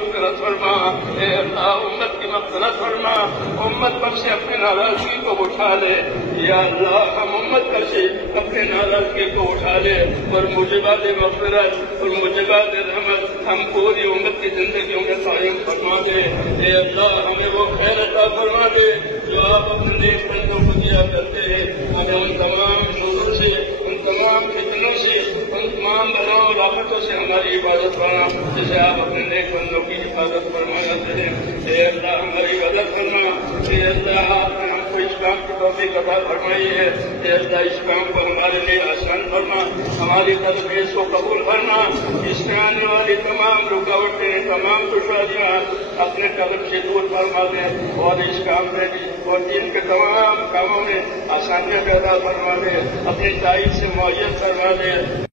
مغفرت فرما، اے اللہ امت کی مغفرت فرما، امت پر سے اپنی ناراضگی کو اٹھا لے، یا اللہ ہم امت پر سے اپنے ناراضگی کو اٹھا لے، اور موجبات مغفرت اور موجبات رحمت ہم پوری امت کی زندگیوں میں قائم فرما دے، اے اللہ ہمیں وہ خیر عطا فرما دے جو آپ اپنے نیک بندوں کو دیا کرتے ہیں، ہمیں ان تمام شرور سے، ان تمام فتنوں سے، ان تمام بلاؤں اور آفتوں سے ہماری حفاظت فرما، جسے آپ اپنے نیک بندوں کی حفاظت فرمانا چاہیں، اے اللہ ہماری مدد فرما، اے اللہ آپ نے ہم کو اس کام کی توفیق عطا فرمائی ہے، اے اللہ اس کام کو ہمارے لیے آسان فرما، ہماری تدبیر کو قبول فرما، اس میں آنے والی تمام رکاوٹیں، تمام دشواریاں اپنے قلب سے دور فرما دیں، اور اس کام میں اور دین کے تمام کاموں میں آسانیاں پیدا فرما دیں، اپنی تائید سے معین کروا دیں،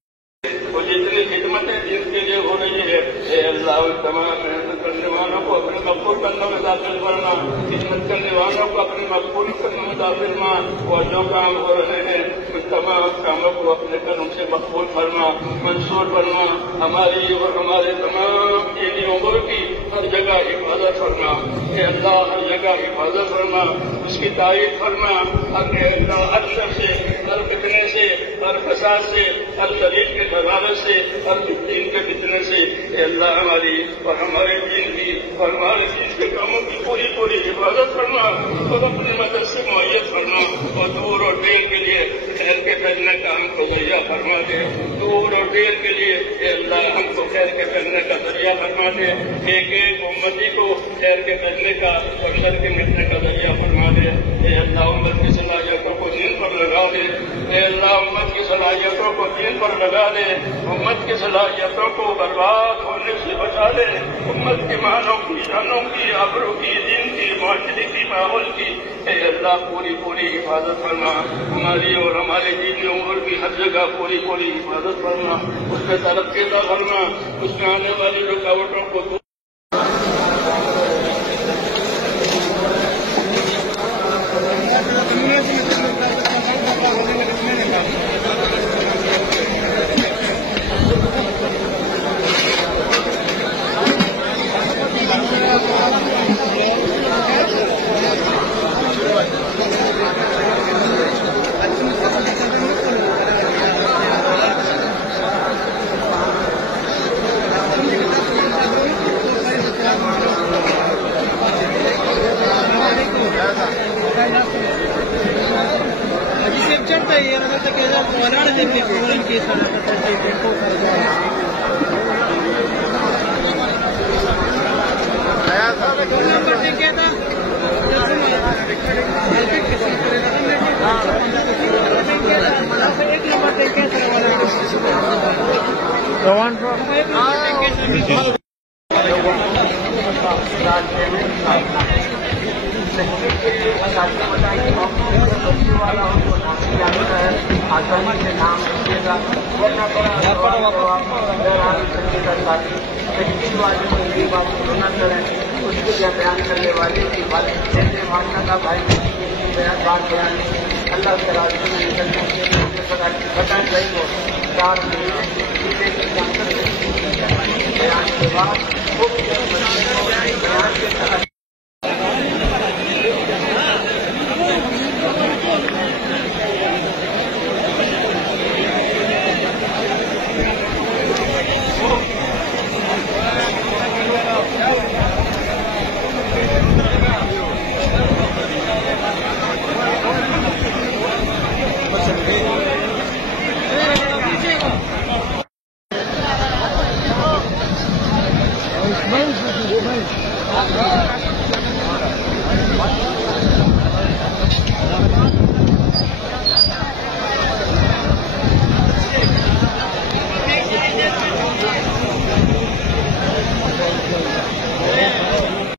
وہ جتنی خدمتیں دین کے لیے ہو رہی ہے، اے اللہ ان تمام محنت کرنے والوں کو اپنے مقبول کرنے میں داخل کرنا، خدمت کرنے والوں کو اپنی مقبول کرنے میں داخل فرما، اور جو کام ہو رہے ہیں ان تمام کاموں کو اپنے کرم سے مقبول فرما، منصور فرما، ہماری اور ہمارے تمام دینی امور کی ہر جگہ حفاظت فرما، اے اللہ ہر جگہ حفاظت فرما، اس کی تائید فرما، اپنے اللہ ہر شر سے، ہر فتنے سے، ہر فساد سے، ہر شریر کے دھرارت سے، ہر دین کے فتنے سے، اے اللہ ہماری اور ہمارے دین کی اور ہمارے دین کے کاموں کی پوری پوری حفاظت فرما، اور اپنی مدد سے معیت فرما، اور دور اور دیر کے لیے خیر کے پھیلنے کا ہم کو ذریعہ فرما دے، دور اور دیر کے لیے اے اللہ ہم کو خیر کے پھیلنے کا ذریعہ فرما دے، ایک ایک امتی کو خیر کے پھیلنے کا اور شر کے مٹنے کا ذریعہ فرما دے، اے اللہ امت کی صلاحیتوں کو دین پر لگا دے، اے اللہ امت کی صلاحیتوں کو دین پر لگا دے، امت کی صلاحیتوں کو برباد ہونے سے بچا دے، امت کے مالوں کی، جانوں کی، آبروں کی، دین کی، معاشرے کی، ماحول کی، اے اللہ پوری پوری حفاظت فرما، ہماری اور ہمارے دینی امور کی ہر جگہ پوری پوری حفاظت فرما، اس میں ترقی کا فرما، اس میں آنے والی رکاوٹوں کو دور بیان کرنے والے کی بات جیسے ماننا کا بھائی بات بیان اللہ تعالیٰ بتائیں گئی ہو چار بیان کے بعد